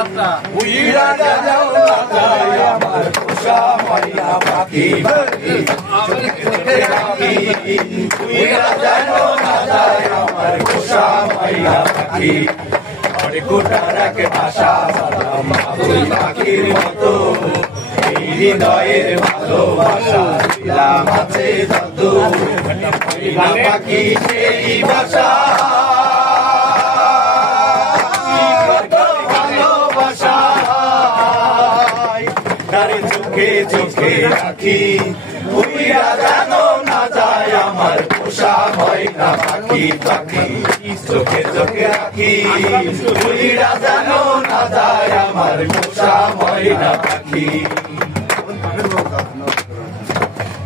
উইরা যাও না যায় আমার পোষা ময়না পাখি রাখি উইরা যাও না যায় আমার পোষা ময়না পাখি অনেক গোটার ভাষা বললাম ওই পাখির মতো এই হৃদয়ের ভালোবাসা দিলাম আছে যত ময়না পাখি সেই ভাষা চোখে চোখে রাখি উইরা জানো না যায় আমার পোষা ময়না পাখি পাখি চোখে চোখে রাখি উইরা জানো না যায় আমার পোষা ময়না পাখি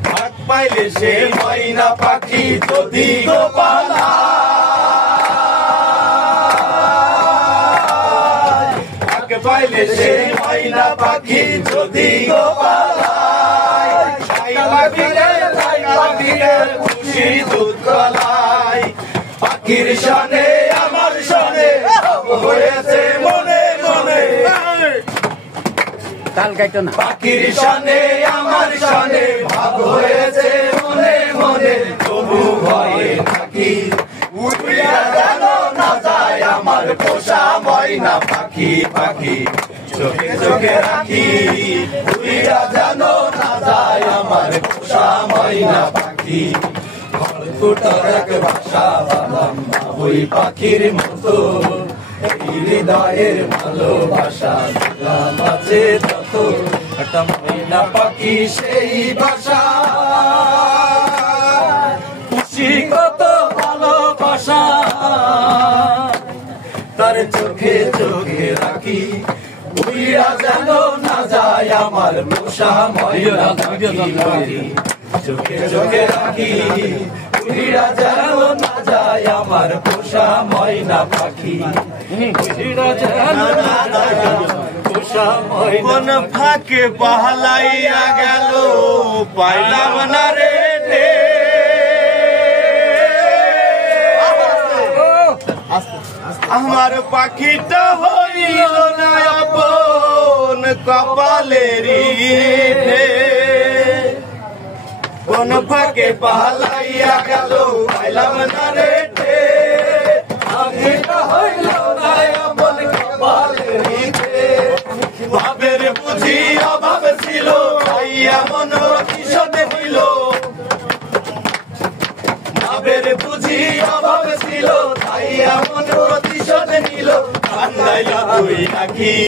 ভাগ পাইলে সে ময়না পাখি যদি গোপালা পাইলে সে ময়না পাখি যদি গোপালায় খুশি দুধ গলায় পাখির সনে আমার সনে হয়েছে মনে মনে তাল গাইতো না পাখির সনে আমার সনে ভাব হয়েছে মনে মনে তবু ভয়ে থাকি উড়িয়া জানো না যায় আমার পোষা ময়না পাখি পাখি চোখে চোখে রাখি উড়িয়া জানো না যায় আমার পোষা ময়না পাখি ফুটার এক ভাষা বালাম ওই পাখির মতো হৃদয়ের ভালোবাসা দিলাম আছে তত একটা ময়না পাখি সেই ভাষা খুশি কত ভালোবাসা তার চোখে চোখে রাখি উইরা জানো না যায় আমার পোষা ময়না পাখি চোখে চোখে রাখি উইরা জানো না যায় আমার পোষা ময়না পাখি উইরা জানো না যায় পোষা ময়না ফাঁকে পাহালাইয়া গেল পাইলাম না রে আমার পাখিটা হইল না আপন কপালেরই কোন ফাঁকে পালাইয়া গেল পাইলাম না রে পাখিটা হইল না আপন কপালেরই ভাবের বুঝি অভাব ছিল ভাইয়া মন কিশোরে হইল ভাবের বুঝি অভাব ছিল তাই এমন প্রতিশোধ নিল কান্দাইয়া তুই রাখি